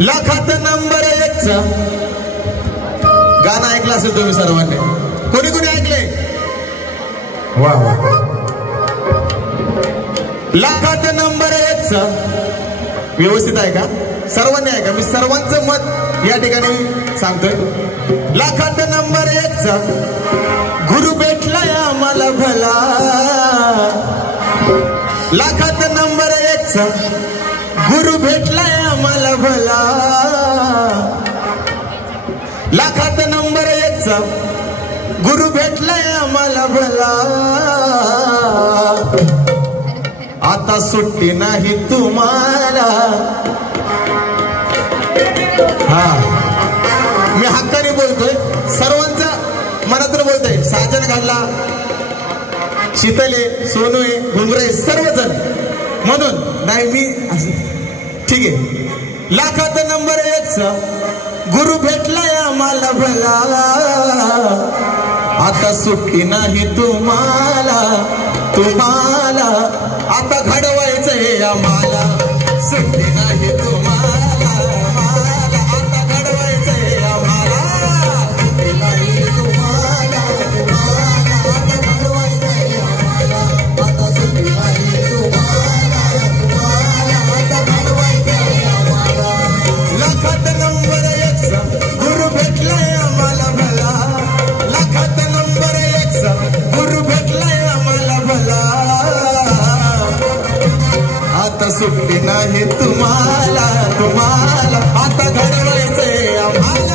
लाखात नंबर 1 गाणं ऐकलं असेल तुम्ही सर्वांनी. कोणी कोणी ऐकले? वा वा. लाखात नंबर 1 व्यवस्थित आहे का? सर्वांनी आहे का? मी सर्वांचं मत या ठिकाणी सांगतोय. लाखात नंबर 1 गुरु भेटलाय आम्हाला भला. लाखात नंबर 1 गुरु भेटलाय आम्हाला भला. लाखात नंबर 1 गुरु भेटलाय आम्हाला भला. आता सुट्टी नाही तुम्हाला. हा मी हक्काने बोलतोय, सर्वांच्या मनातून बोलतोय. साजन घालला, शीतले, सोनूए, घुंगरे सर्वजण म्हणून नाही मी ठीक आहे. लाखात नंबर 1 गुरु भेटलाय आम्हाला भला. आता सुट्टी नाही तुम्हाला. तुम्हाला आता घडवायचंय आम्हाला. सुट्टी नाही तुम्हाला. आता घडवायचंय आम्हाला. सुट्टी नाही तुम्हाला. आता घडवायचंय आम्हाला. आता सुट्टी नाही तुम्हाला. आता घडवायचंय आम्हाला. लाखात नंबर 1 गुरु भेटलाय आम्हाला भला. लाखात नंबर 1 गुरु भेटलाय आम्हाला भला. आता सुट्टी नाही तुम्हाला. तुम्हाला आता घडवायचंय आम्हाला.